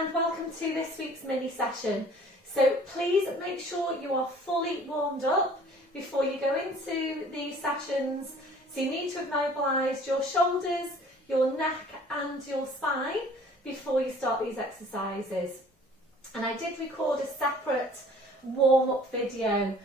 and welcome to this week's mini session. So please make sure you are fully warmed up before you go into these sessions. So you need to have mobilised your shoulders, your neck and your spine before you start these exercises. And I did record a separate warm-up video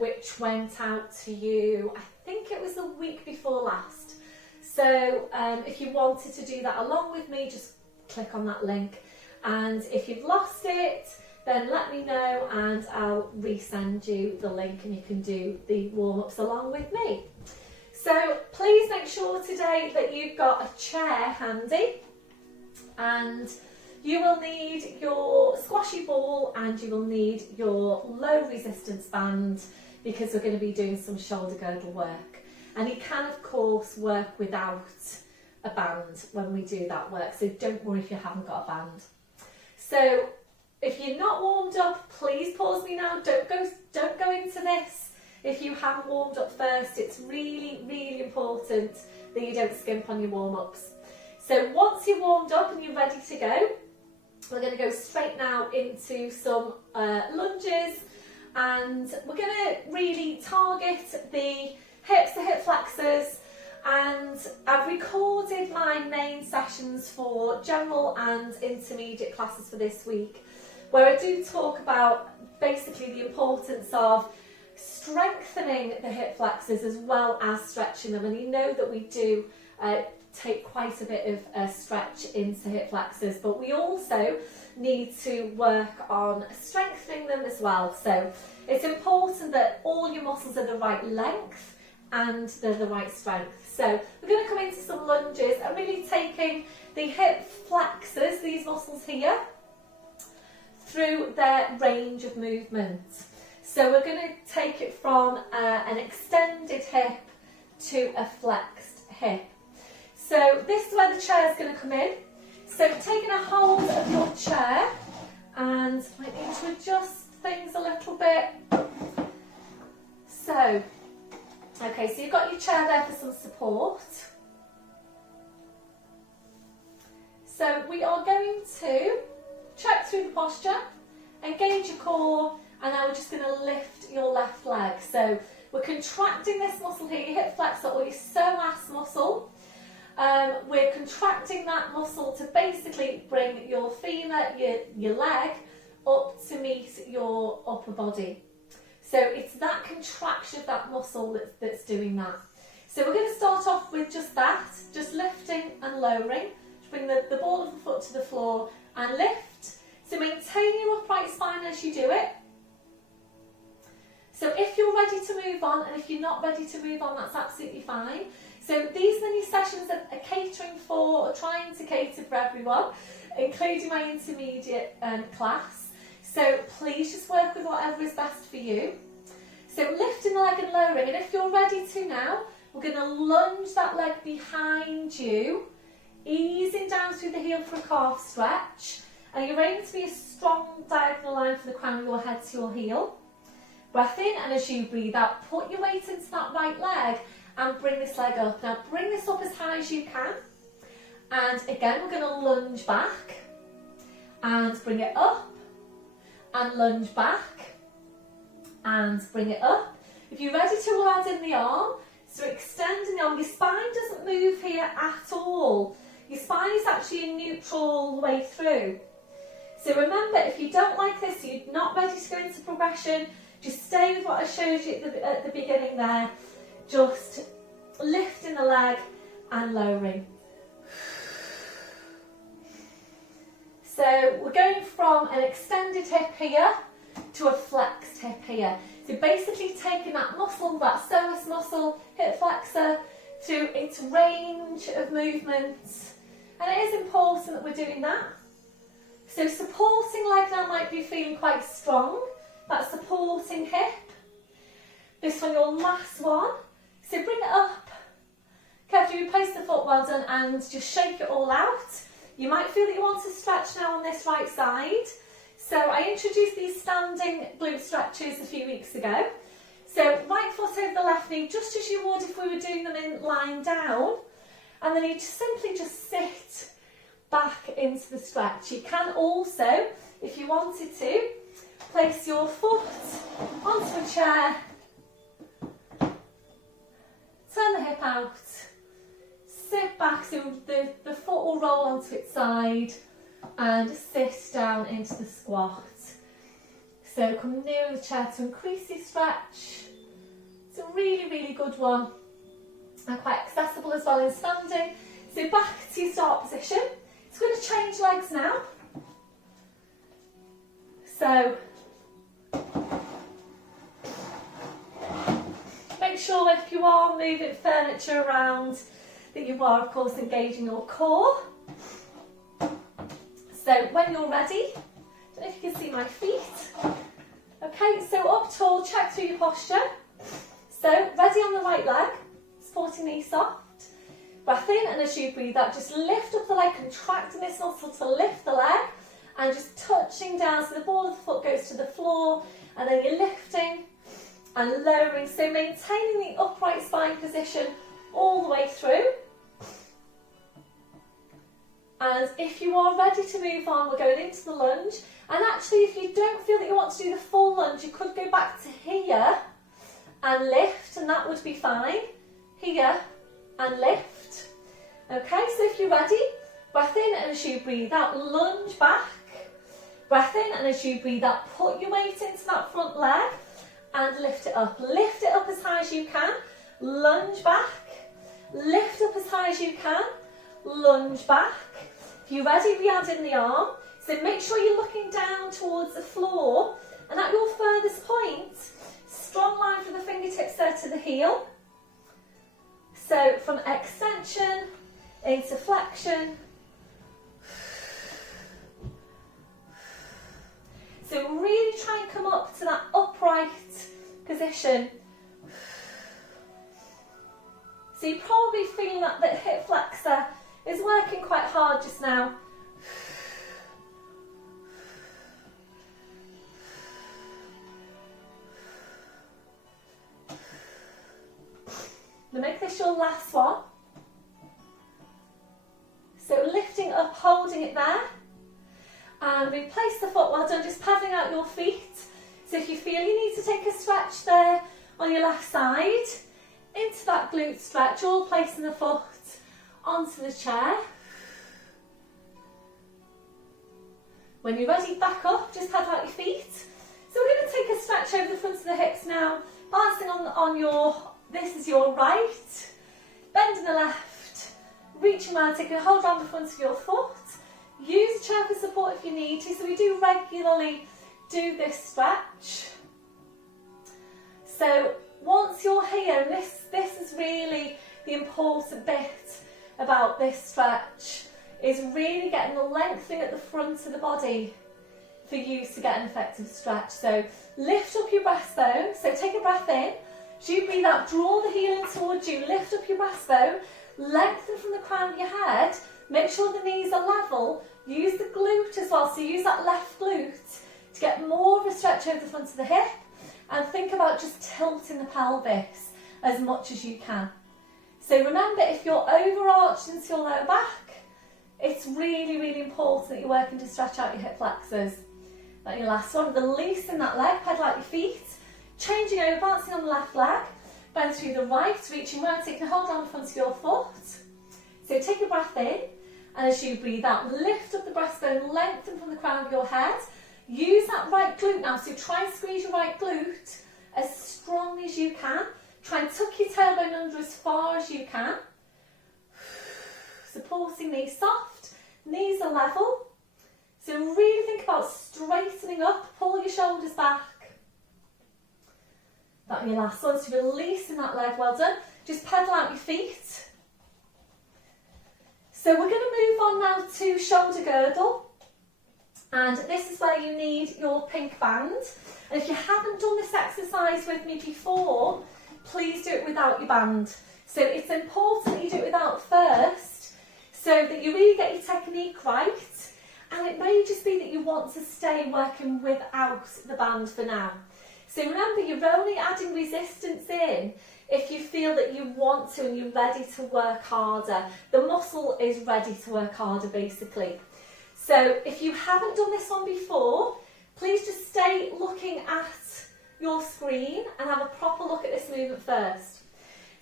which went out to you, I think it was the week before last. So if you wanted to do that along with me, just click on that link. And if you've lost it, then let me know and I'll resend you the link and you can do the warm-ups along with me. So please make sure today that you've got a chair handy, and you will need your squashy ball and you will need your low resistance band, because we're going to be doing some shoulder girdle work. And you can of course work without a band when we do that work, so don't worry if you haven't got a band. So if you're not warmed up, please pause me now. Don't go into this if you haven't warmed up first. It's really important that you don't skimp on your warm-ups. So once you're warmed up and you're ready to go, we're going to go straight now into some lunges, and we're going to really target the hips, the hip flexors. And I've recorded my main sessions for general and intermediate classes for this week, where I do talk about basically the importance of strengthening the hip flexors as well as stretching them. And you know that we do take quite a bit of stretch into hip flexors, but we also need to work on strengthening them as well. So it's important that all your muscles are the right length and they're the right strength. So we're going to come into some lunges and really taking the hip flexors, these muscles here, through their range of movement. So we're going to take it from an extended hip to a flexed hip. So this is where the chair is going to come in. So taking a hold of your chair, and I need to adjust things a little bit. So, okay, so you've got your chair there for some support. So we are going to check through the posture, engage your core, and now we're just going to lift your left leg. So we're contracting this muscle here, your hip flexor or your psoas muscle. We're contracting that muscle to basically bring your femur, your leg, up to meet your upper body. So it's that contraction of that muscle that's doing that. So we're going to start off with just that, just lifting and lowering. Just bring the ball of the foot to the floor and lift. So maintain your upright spine as you do it. So if you're ready to move on, and if you're not ready to move on, that's absolutely fine. So these mini sessions are catering for, or trying to cater for everyone, including my intermediate class. So please just work with whatever is best for you. So lifting the leg and lowering, and if you're ready to now, we're going to lunge that leg behind you, easing down through the heel for a calf stretch. And you're aiming to be a strong diagonal line from the crown of your head to your heel. Breath in, and as you breathe out, put your weight into that right leg and bring this leg up. Now bring this up as high as you can. And again, we're going to lunge back and bring it up, and lunge back and bring it up. If you're ready to add in the arm, so extending the arm, your spine doesn't move here at all. Your spine is actually in neutral all the way through. So remember, if you don't like this, you're not ready to go into progression, just stay with what I showed you at the beginning there. Just lifting the leg and lowering. So we're going from an extended hip here to a flexed hip here. So basically taking that muscle, that psoas muscle, hip flexor, through its range of movements. And it is important that we're doing that. So supporting leg now might be feeling quite strong. That supporting hip. This one, your last one. So bring it up. Carefully replace the foot, well done, and just shake it all out. You might feel that you want to stretch now on this right side. So I introduced these standing glute stretches a few weeks ago. So right foot over the left knee, just as you would if we were doing them in lying down. And then you just simply just sit back into the stretch. You can also, if you wanted to, place your foot onto a chair, turn the hip out, sit back so the foot will roll onto its side, and sit down into the squat. So come near the chair to increase your stretch. It's a really, really good one, and quite accessible as well in standing. So back to your start position. It's going to change legs now. So make sure if you are moving furniture around that you are of course engaging your core. So when you're ready, I don't know if you can see my feet. Okay, so up tall, check through your posture. So ready on the right leg, supporting knee soft. Breath in, and as you breathe out, just lift up the leg, contracting this muscle to lift the leg, and just touching down so the ball of the foot goes to the floor, and then you're lifting and lowering. So maintaining the upright spine position all the way through. And if you are ready to move on, we're going into the lunge. And actually, if you don't feel that you want to do the full lunge, you could go back to here and lift, and that would be fine. Here and lift. Okay, so if you're ready, breath in, and as you breathe out, lunge back. Breath in, and as you breathe out, put your weight into that front leg and lift it up. Lift it up as high as you can. Lunge back. Lift up as high as you can. Lunge back. If you're ready, we add in the arm. So make sure you're looking down towards the floor, and at your furthest point, strong line from the fingertips there to the heel. So from extension into flexion. So really try and come up to that upright position. So you're probably feeling that the hip flexor is working quite hard just now. Now make this your last one. So lifting up, holding it there. And replace the foot, well done, just paddling out your feet. So if you feel you need to take a stretch there on your left side, into that glute stretch, or placing the foot onto the chair. When you're ready, back up, just paddle out your feet. So we're going to take a stretch over the front of the hips now, balancing on your, this is your right, bending the left, reaching around, taking a hold around the front of your foot. Use the chair for support if you need to, so we do regularly do this stretch. So once you're here, and this is really the important bit about this stretch, is really getting the lengthening at the front of the body for you to get an effective stretch. So lift up your breastbone, so take a breath in, as you breathe out, draw the heel in towards you, lift up your breastbone, lengthen from the crown of your head, make sure the knees are level, use the glute as well, so use that left glute to get more of a stretch over the front of the hip, and think about just tilting the pelvis as much as you can. So remember, if you're overarched into your lower back, it's really, really important that you're working to stretch out your hip flexors. That's your last one. Releasing that leg, pedal out your feet, changing over, balancing on the left leg, bend through the right, reaching round, taking a hold on the front of your foot. So take a breath in, and as you breathe out, lift up the breastbone, lengthen from the crown of your head. Use that right glute now, so try and squeeze your right glute as strong as you can. Try and tuck your tailbone under as far as you can. Supporting knees soft, knees are level. So really think about straightening up, pull your shoulders back. That'll be your last one, so releasing that leg, well done. Just pedal out your feet. So we're going to move on now to shoulder girdle. And this is where you need your pink band. And if you haven't done this exercise with me before, please do it without your band. So it's important that you do it without first, so that you really get your technique right. And it may just be that you want to stay working without the band for now. So remember, you're only adding resistance in if you feel that you want to and you're ready to work harder. The muscle is ready to work harder, basically. So if you haven't done this one before, please just stay looking at your screen and have a proper look at this movement first.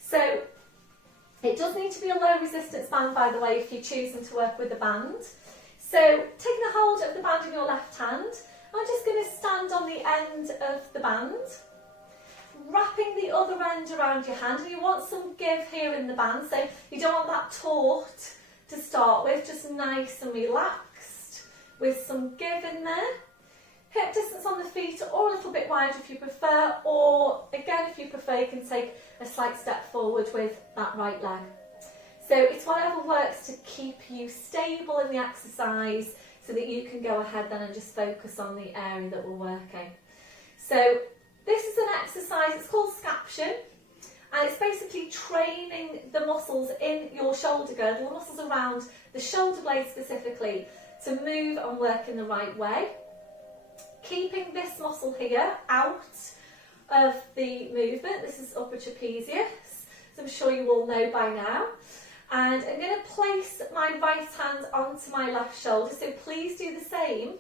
So it does need to be a low resistance band, by the way, if you're choosing to work with the band. So taking a hold of the band in your left hand, I'm just going to stand on the end of the band, wrapping the other end around your hand. And you want some give here in the band, so you don't want that taut to start with, just nice and relaxed with some give in there. Hip distance on the feet or a little bit wider if you prefer, or again if you prefer you can take a slight step forward with that right leg. So it's whatever works to keep you stable in the exercise so that you can go ahead then and just focus on the area that we're working. So this is an exercise, it's called scaption, and it's basically training the muscles in your shoulder girdle, the muscles around the shoulder blade specifically, to move and work in the right way. Keeping this muscle here out of the movement. This is upper trapezius, as I'm sure you all know by now. And I'm going to place my right hand onto my left shoulder, so please do the same.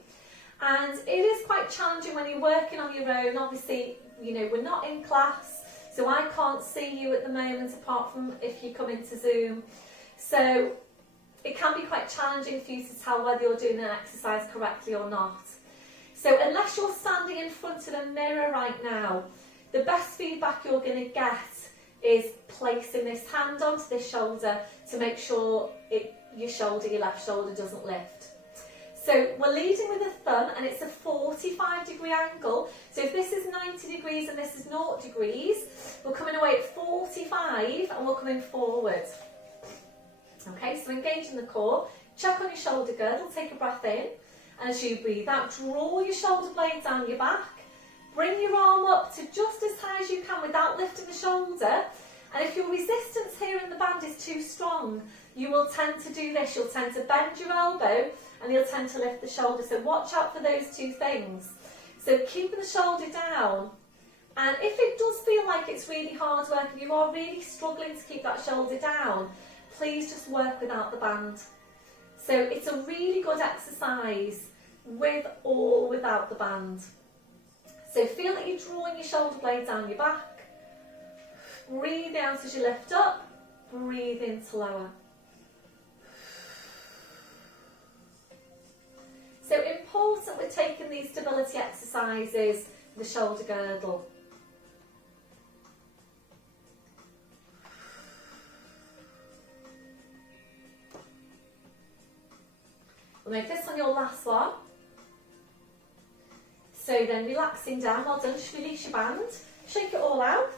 And it is quite challenging when you're working on your own. Obviously, you know, we're not in class, so I can't see you at the moment apart from if you come into Zoom. So it can be quite challenging for you to tell whether you're doing an exercise correctly or not. So unless you're standing in front of a mirror right now, the best feedback you're going to get is placing this hand onto this shoulder to make sure your left shoulder doesn't lift. So we're leading with a thumb, and it's a 45-degree angle. So if this is 90 degrees and this is 0 degrees, we're coming away at 45 and we're coming forward. Okay, so engage in the core, check on your shoulder girdle, take a breath in. And as you breathe out, draw your shoulder blade down your back, bring your arm up to just as high as you can without lifting the shoulder. And if your resistance here in the band is too strong, you will tend to do this. You'll tend to bend your elbow and you'll tend to lift the shoulder. So watch out for those two things. So keeping the shoulder down. And if it does feel like it's really hard work and you are really struggling to keep that shoulder down, please just work without the band. So it's a really good exercise with or without the band. So feel that you're drawing your shoulder blade down your back. Breathe out as you lift up. Breathe in to lower. So important with taking these stability exercises, the shoulder girdle. We'll make this on your last one. So then relaxing down, well done, just release your band, shake it all out,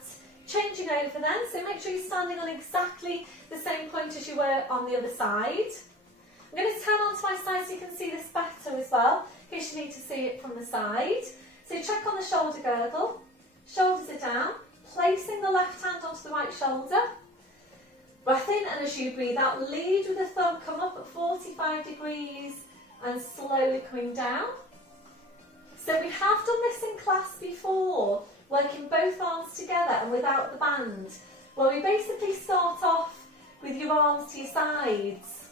changing over then, so make sure you're standing on exactly the same point as you were on the other side. I'm going to turn onto my side so you can see this better as well, in case you need to see it from the side. So check on the shoulder girdle, shoulders are down, placing the left hand onto the right shoulder. Breath in, and as you breathe out, lead with the thumb, come up at 45 degrees and slowly coming down. So we have done this in class before, working both arms together and without the band, where we basically start off with your arms to your sides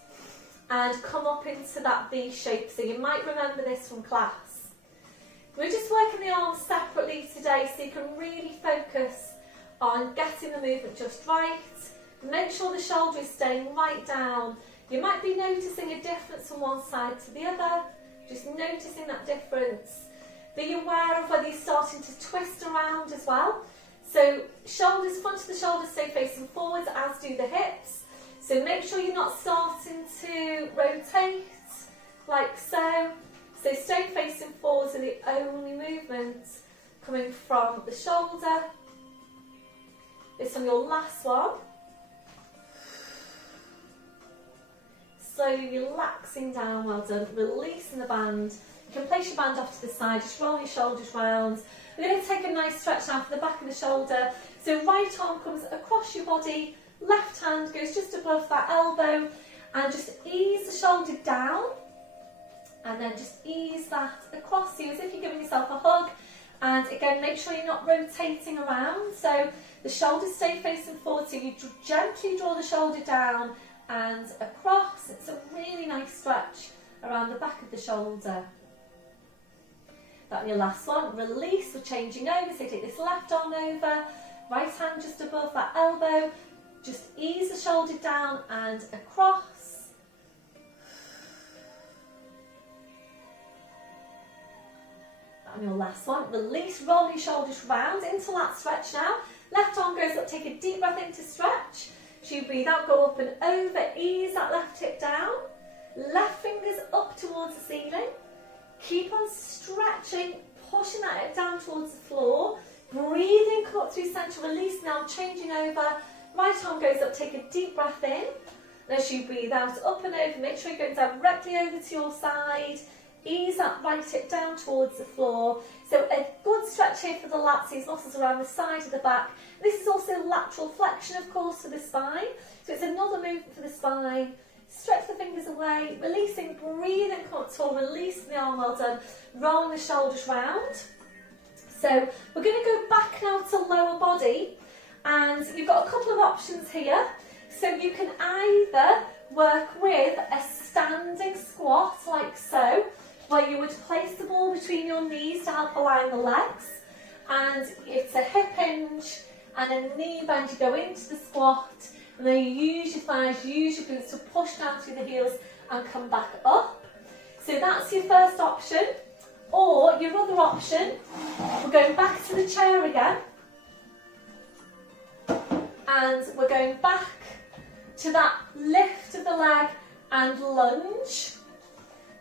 and come up into that V shape. So you might remember this from class. We're just working the arms separately today so you can really focus on getting the movement just right. Make sure the shoulder is staying right down. You might be noticing a difference from one side to the other, just noticing that difference. Be aware of whether you're starting to twist around as well. So shoulders, front of the shoulders stay facing forwards, as do the hips. So make sure you're not starting to rotate like so. So stay facing forwards are the only movements coming from the shoulder. This on your last one. Slowly relaxing down, well done, releasing the band. You can place your band off to the side, just roll your shoulders round. We're going to take a nice stretch now for the back of the shoulder. So right arm comes across your body, left hand goes just above that elbow, and just ease the shoulder down, and then just ease that across you as if you're giving yourself a hug, And again, make sure you're not rotating around. So the shoulders stay facing forward. So you gently draw the shoulder down and across. It's a really nice stretch around the back of the shoulder. That your last one. Release. We're changing over. So take this left arm over, right hand just above that elbow. Just ease the shoulder down and across. And your last one, release, roll your shoulders round into Lat Stretch now. Left arm goes up, take a deep breath in to stretch. So you breathe out, go up and over, ease that left hip down. Left fingers up towards the ceiling. Keep on stretching, pushing that hip down towards the floor. Breathing, come up through centre, release now, changing over. Right arm goes up, take a deep breath in. And as you breathe out, up and over, make sure you're going directly over to your side. Ease that right hip down towards the floor. So a good stretch here for the lats, these muscles around the side of the back. This is also lateral flexion, of course, for the spine. So it's another movement for the spine. Stretch the fingers away, releasing, breathing, contour, releasing the arm, well done. Rolling the shoulders round. So we're going to go back now to lower body. And you've got a couple of options here. So you can either work with a standing squat like so, where you would place the ball between your knees to help align the legs, and it's a hip hinge and a knee bend. You go into the squat and then you use your thighs, use your glutes to push down through the heels and come back up. So that's your first option. Or your other option, we're going back to the chair again, and we're going back to that lift of the leg and lunge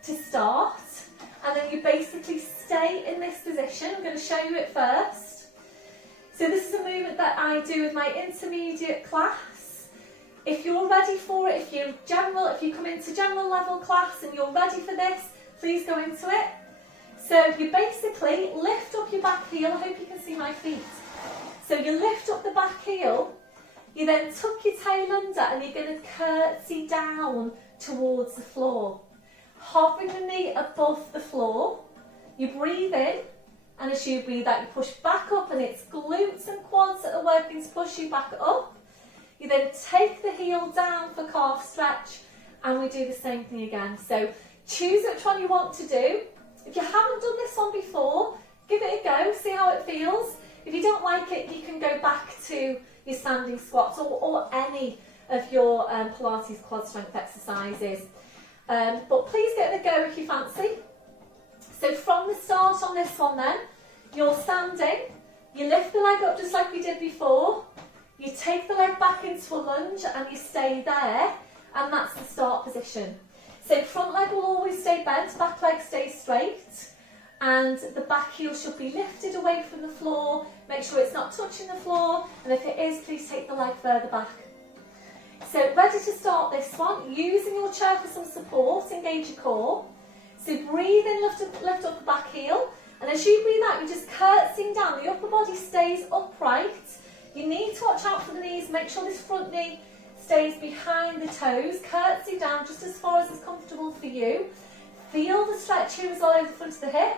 to start. And then you basically stay in this position. I'm going to show you it first. So this is a movement that I do with my intermediate class. If you're ready for it, if you come into general level class and you're ready for this, please go into it. So you basically lift up your back heel. I hope you can see my feet. So you lift up the back heel, you then tuck your tail under and you're going to curtsy down towards the floor. Hovering the knee above the floor, you breathe in, and as you breathe out, you push back up, and it's glutes and quads that are working to push you back up. You then take the heel down for calf stretch, and we do the same thing again. So choose which one you want to do. If you haven't done this one before, give it a go, see how it feels. If you don't like it, you can go back to your standing squats or any of your Pilates quad strength exercises. But please give it a go if you fancy. So from the start on this one then, you're standing, you lift the leg up just like we did before, you take the leg back into a lunge and you stay there, and that's the start position. So front leg will always stay bent, back leg stays straight, and the back heel should be lifted away from the floor. Make sure it's not touching the floor, and if it is, please take the leg further back. So ready to start this one, using your chair for some support, engage your core. So breathe in, lift up the back heel, and as you breathe out, you're just curtsying down. The upper body stays upright. You need to watch out for the knees, make sure this front knee stays behind the toes. Curtsy down just as far as is comfortable for you. Feel the stretch here as well over the front of the hip.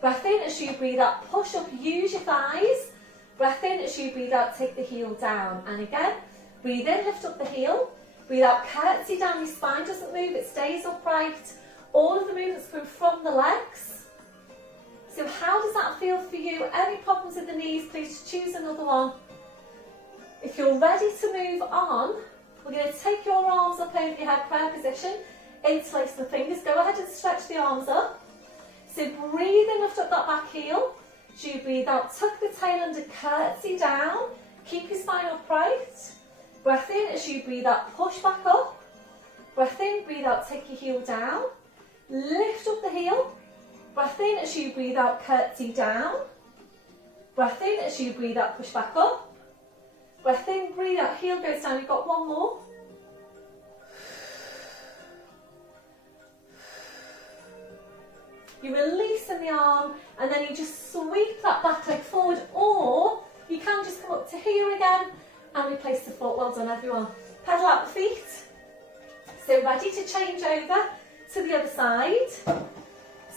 Breath in as you breathe out, push up, use your thighs. Breath in as you breathe out, take the heel down. And again, breathe in, lift up the heel. Breathe out, curtsy down, your spine doesn't move, it stays upright. All of the movements come from the legs. So how does that feel for you? Any problems with the knees, please choose another one. If you're ready to move on, we're going to take your arms up over your head, prayer position. Interlace the fingers, go ahead and stretch the arms up. So breathe in, lift up that back heel. As you breathe out, tuck the tail under, curtsy down. Keep your spine upright. Breath in, as you breathe out, push back up. Breath in, breathe out, take your heel down. Lift up the heel. Breath in, as you breathe out, curtsy down. Breath in, as you breathe out, push back up. Breath in, breathe out, heel goes down. You've got one more. You release in the arm, and then you just sweep that back leg forward, or you can just come up to here again and replace the foot. Well done, everyone. Pedal out the feet. So ready to change over to the other side.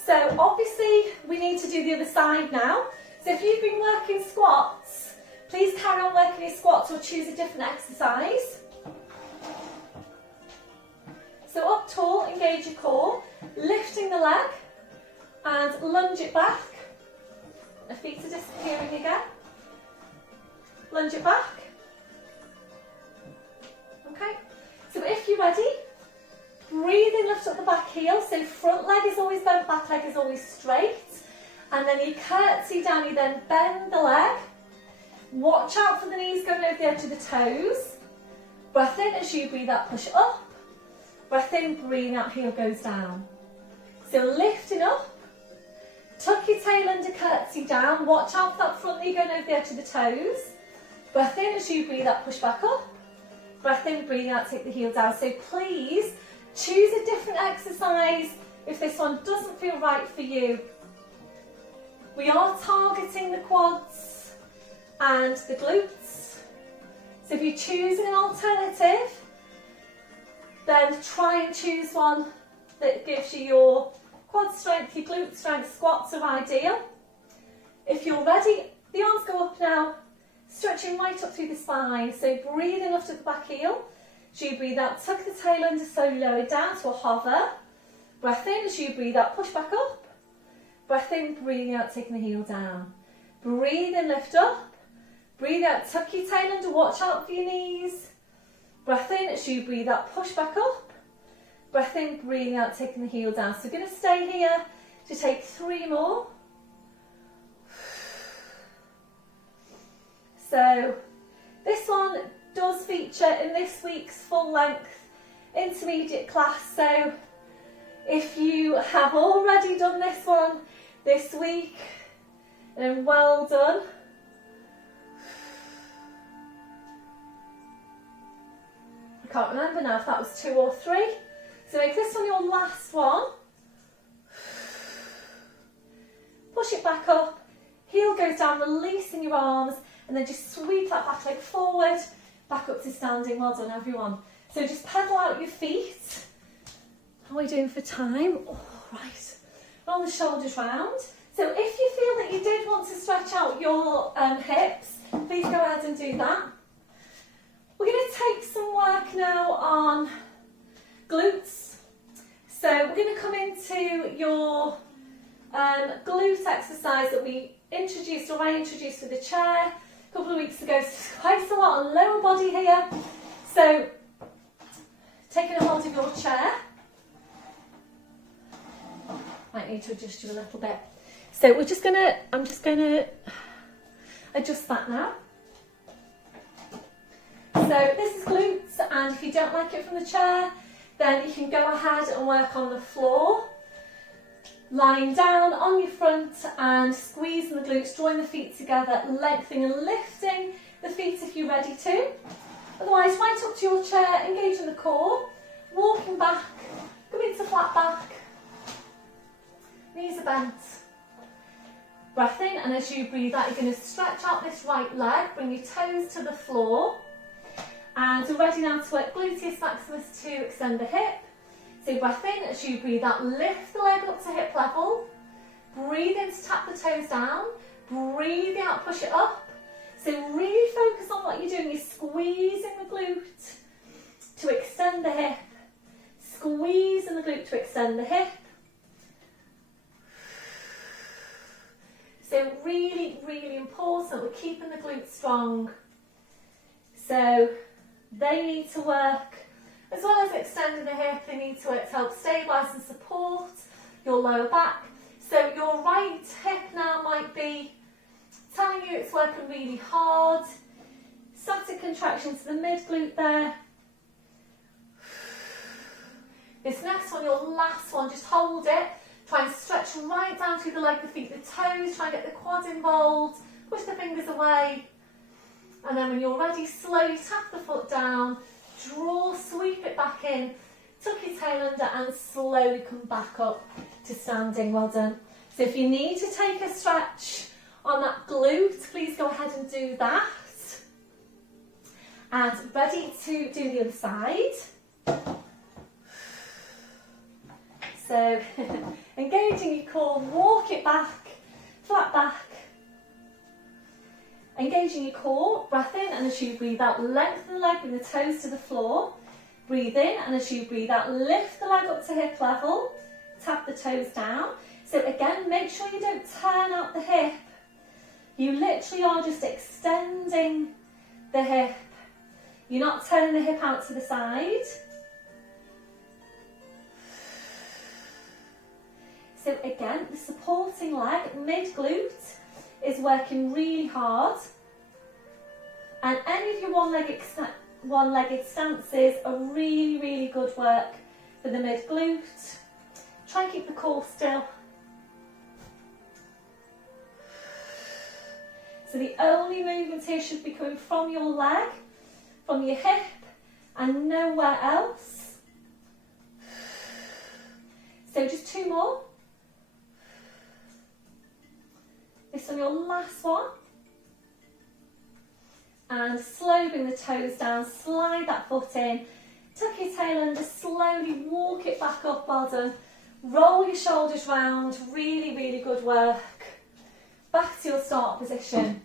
So obviously we need to do the other side now. So if you've been working squats, please carry on working your squats or choose a different exercise. So up tall, engage your core, lifting the leg and lunge it back. The feet are disappearing again. Lunge it back. Okay, so if you're ready, breathe in, lift up the back heel. So front leg is always bent, back leg is always straight. And then you curtsy down, you then bend the leg. Watch out for the knees going over the edge of the toes. Breath in as you breathe out, push up. Breath in, breathe out, heel goes down. So lifting up, tuck your tail under, curtsy down. Watch out for that front knee going over the edge of the toes. Breath in as you breathe out, push back up. Breath in, breathe out, take the heel down. So please choose a different exercise if this one doesn't feel right for you. We are targeting the quads and the glutes. So if you're choosing an alternative, then try and choose one that gives you your quad strength, your glute strength. Squats are ideal. If you're ready, the arms go up now, stretching right up through the spine. So breathe in, lift up the back heel. As you breathe out, tuck the tail under, slowly lower down to a hover. Breath in, as you breathe out, push back up. Breath in, breathing out, taking the heel down. Breathe in, lift up. Breathe out, tuck your tail under, watch out for your knees. Breath in, as you breathe out, push back up. Breath in, breathing out, taking the heel down. So we're going to stay here to take 3 more. So this one does feature in this week's full length intermediate class. So if you have already done this one this week, then well done. I can't remember now if that was 2 or 3. So make this one your last one. Push it back up, heel goes down, releasing your arms, and then just sweep that back leg forward, back up to standing. Well done, everyone. So just pedal out your feet. How are we doing for time? All right. Roll the shoulders round. So if you feel that you did want to stretch out your hips, please go ahead and do that. We're going to take some work now on glutes. So we're going to come into your glute exercise that we introduced, or I introduced with the chair a couple of weeks ago. So quite a lot on lower body here. So taking a hold of your chair. Might need to adjust you a little bit. So I'm just gonna adjust that now. So this is glutes, and if you don't like it from the chair, then you can go ahead and work on the floor. Lying down on your front and squeezing the glutes, drawing the feet together, lengthening and lifting the feet if you're ready to. Otherwise, right up to your chair, engaging the core, walking back, coming to flat back, knees are bent. Breath in, and as you breathe out, you're going to stretch out this right leg, bring your toes to the floor. And we're ready now to work gluteus maximus to extend the hip. So breath in, as you breathe out, lift the leg up to hip level. Breathe in to tap the toes down. Breathe out, push it up. So really focus on what you're doing. You're squeezing the glute to extend the hip. Squeezing the glute to extend the hip. So really, really important, we're keeping the glutes strong. So they need to work, as well as extending the hip, they need to work to help stabilise and support your lower back. So your right hip now might be telling you it's working really hard. Static contraction to the mid glute there. This next one, your last one, just hold it. Try and stretch right down through the leg, the feet, the toes. Try and get the quads involved. Push the fingers away. And then when you're ready, slowly tap the foot down. Draw, sweep it back in. Tuck your tail under and slowly come back up to standing. Well done. So if you need to take a stretch on that glute, please go ahead and do that. And ready to do the other side. So engaging your core, walk it back, flat back, engaging your core, breath in, and as you breathe out, lengthen the leg, bring the toes to the floor. Breathe in, and as you breathe out, lift the leg up to hip level, tap the toes down. So again, make sure you don't turn out the hip. You literally are just extending the hip. You're not turning the hip out to the side. So again, the supporting leg, mid-glute, is working really hard. And any of your one-legged stances are really, really good work for the mid-glute. Try and keep the core still. So the only movements here should be coming from your leg, from your hip, and nowhere else. So just 2 more. This on your last one. And slowly bring the toes down, slide that foot in, tuck your tail under, slowly walk it back up, well done. Roll your shoulders round, really, really good work. Back to your start position.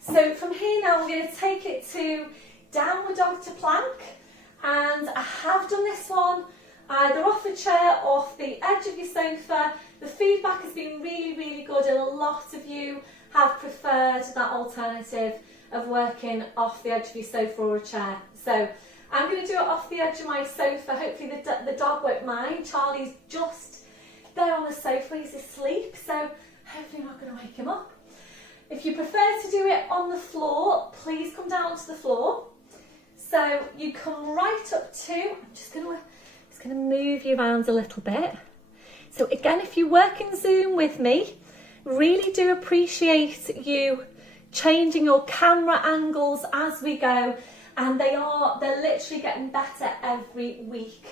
So from here now we're going to take it to downward dog to plank, and I have done this one either off a chair, off the edge of your sofa. The feedback has been really, really good, and a lot of you have preferred that alternative of working off the edge of your sofa or a chair. So I'm going to do it off the edge of my sofa. Hopefully the dog won't mind. Charlie's just there on the sofa, he's asleep, so hopefully I'm not going to wake him up. If you prefer to do it on the floor, please come down to the floor. So you come right up to, I'm just going to move you around a little bit. So again, if you work in Zoom with me, really do appreciate you changing your camera angles as we go, and they're literally getting better every week.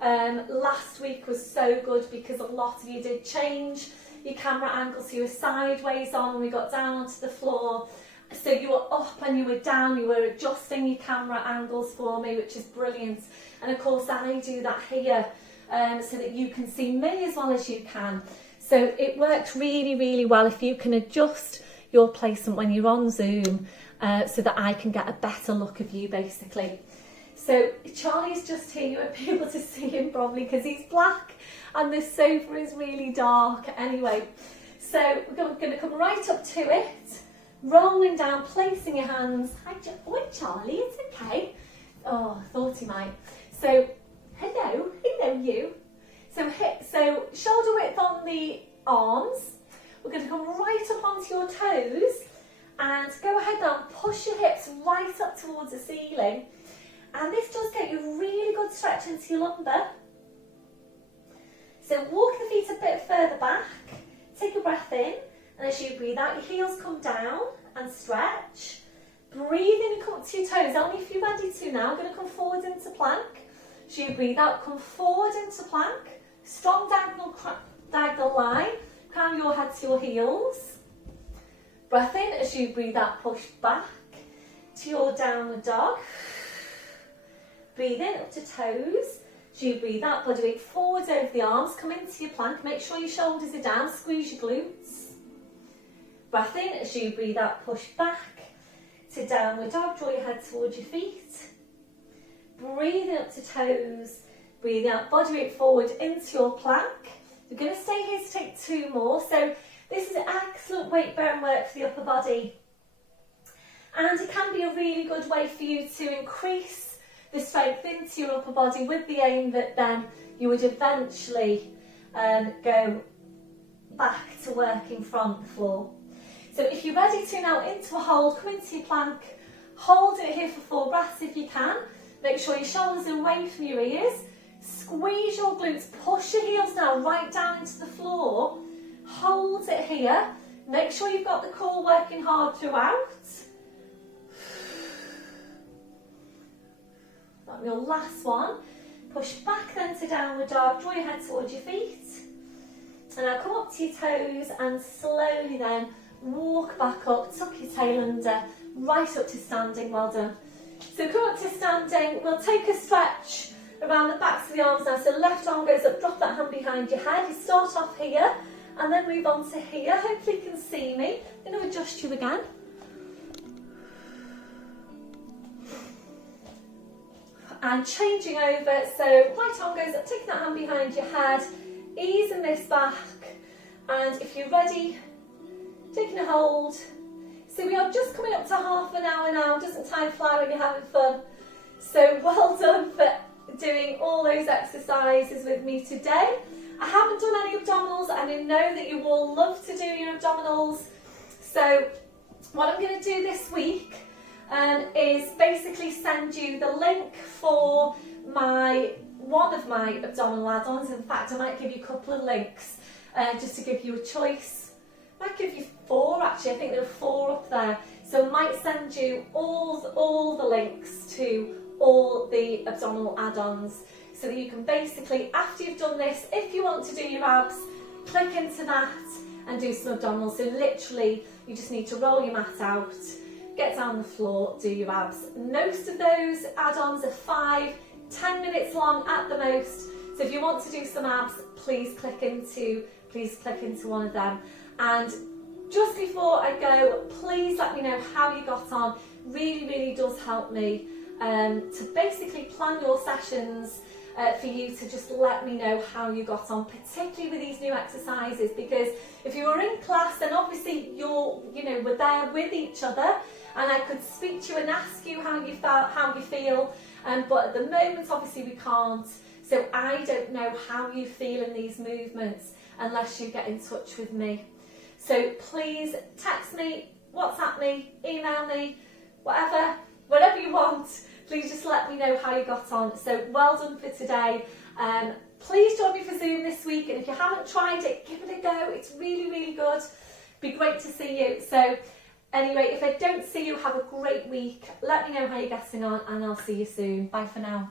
Last week was so good because a lot of you did change your camera angles, so you were sideways on when we got down onto the floor. So you were up and you were down, you were adjusting your camera angles for me, which is brilliant. And of course I do that here so that you can see me as well as you can. So it works really, really well if you can adjust your placement when you're on Zoom so that I can get a better look of you basically. So Charlie's just here, you won't be able to see him probably because he's black and the sofa is really dark anyway. So we're going to come right up to it, rolling down, placing your hands. Hi Charlie, it's okay. Oh, I thought he might. So hello you. So shoulder width on the arms. We're going to come right up onto your toes and go ahead now and push your hips right up towards the ceiling. And this does get you a really good stretch into your lumbar. So walk the feet a bit further back, take a breath in, and as you breathe out, your heels come down and stretch. Breathe in and come up to your toes, only if you're ready to now. I'm going to come forward into plank. As you breathe out, come forward into plank. Strong diagonal line, crown your head to your heels. Breath in, as you breathe out, push back to your downward dog. Breathe in up to toes. As you breathe out, body weight forwards over the arms, come into your plank, make sure your shoulders are down, squeeze your glutes. Breath in, as you breathe out, push back to downward dog, draw your head towards your feet. Breathe in up to toes, breathe out, body weight forward into your plank. We're going to stay here to take 2 more. So this is excellent weight bearing work for the upper body. And it can be a really good way for you to increase the strength into your upper body with the aim that then you would eventually go back to working from the floor. So if you're ready to now into a hold, come into your plank, hold it here for 4 breaths if you can. Make sure your shoulders are away from your ears. Squeeze your glutes, push your heels now right down into the floor. Hold it here. Make sure you've got the core working hard throughout. On your last one, push back then to downward dog, draw your head towards your feet. And now come up to your toes and slowly then walk back up, tuck your tail under, right up to standing, well done. So come up to standing, we'll take a stretch around the backs of the arms now. So left arm goes up, drop that hand behind your head. You start off here and then move on to here. Hopefully you can see me. I'm going to adjust you again. and changing over. So right arm goes up, taking that hand behind your head, easing this back, and if you're ready, taking a hold. So we are just coming up to half an hour now. Doesn't time fly when you're having fun? So well done for doing all those exercises with me today. I haven't done any abdominals, and I know that you all love to do your abdominals. So what I'm going to do this week is basically send you the link for one of my abdominal add-ons. In fact, I might give you a couple of links just to give you a choice. I might give you 4 actually. I think there are 4 up there. So I might send you all the links to all the abdominal add-ons, so that you can basically, after you've done this, if you want to do your abs, click into that and do some abdominals. So literally, you just need to roll your mat out, get down on the floor, do your abs. Most of those add-ons are 5-10 minutes long at the most. So if you want to do some abs, please click into one of them. And just before I go, please let me know how you got on. Really, really does help me to basically plan your sessions for you to just let me know how you got on, particularly with these new exercises, because if you were in class, then obviously we're there with each other, and I could speak to you and ask you how you felt, how you feel, but at the moment obviously we can't, so I don't know how you feel in these movements unless you get in touch with me. So please text me, WhatsApp me, email me, whatever you want. Please just let me know how you got on. So well done for today. Please join me for Zoom this week, and if you haven't tried it, give it a go. It's really, really good. Be great to see you. So anyway, if I don't see you, have a great week. Let me know how you're getting on, and I'll see you soon. Bye for now.